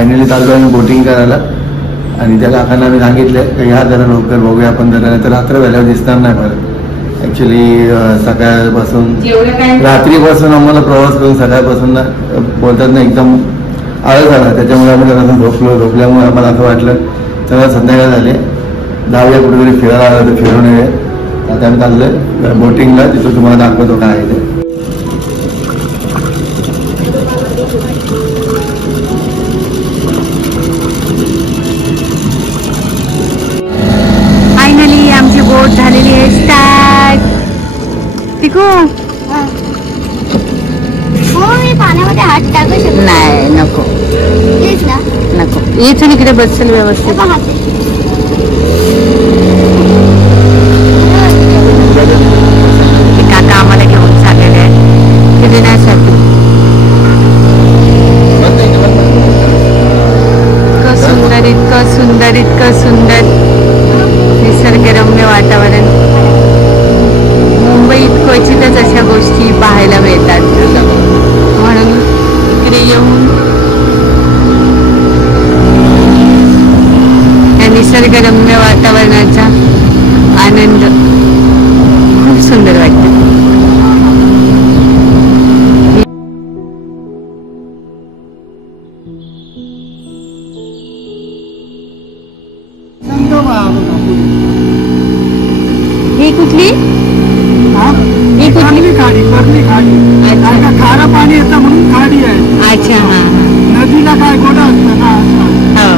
Finally चाललो आहे boating करायला. आणि त्या काकांना मी सांगितलं की ह्या जरा लवकर बघूया आपण, जरा तर रात्र व्हायला दिसणार नाही परत. ॲक्च्युली सकाळपासून रात्रीपासून आम्हाला प्रवास करून सकाळपासून बोलतात ना एकदम आळस आला, त्याच्यामुळे आम्ही जरा झोपल्यामुळे आम्हाला असं वाटलं तेव्हा संध्याकाळ झाले, जाऊया कुठेतरी फिरायला आलं तर फिरून येऊया. आता आम्ही चाललोय बोटिंगला, तिथं तुम्हाला दाखवतो काय आहे ते. फायनली आमची बोट झालेली आहे स्टार्ट. टिकू मी पाण्यामध्ये हात टाकू शकतो? नाही, नको प्लीज ना, नको. इथून इकडे बसेल व्यवस्थित. काका आम्हाला घेऊन चाललेले आहे फिरण्यासाठी. इतकं सुंदर, इतकं सुंदर, इतकं सुंदर निसर्गरम्य वातावरण. मुंबईत क्वचितच अशा गोष्टी पाहायला मिळतात, म्हणून इकडे येऊन या निसर्गरम्य वातावरणाचा आनंद खूप सुंदर वाटतं. ही कुठली? ही कुठली खाडी? परली खाडी. अच्छा, खारा पाणी येतं म्हणून खाडी आहे. अच्छा, हा. नदीला काय गोडा असतं ना. हो.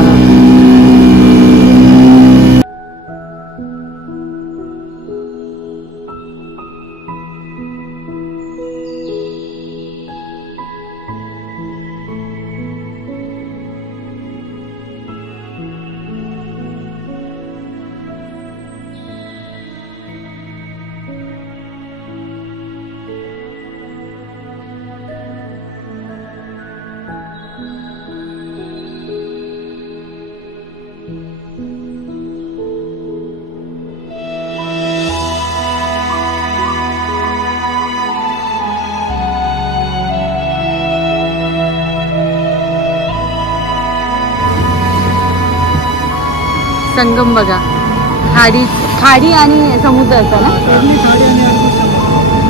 संगम बघा, खाडी आणि समुद्राचा ना,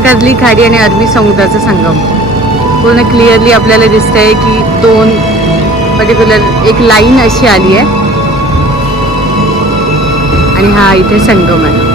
कर्ली खाडी आणि अरबी समुद्राचा संगम पूर्ण क्लिअरली आपल्याला दिसतंय की दोन पर्टिक्युलर एक लाईन अशी आली आहे आणि हा इथे संगम आहे.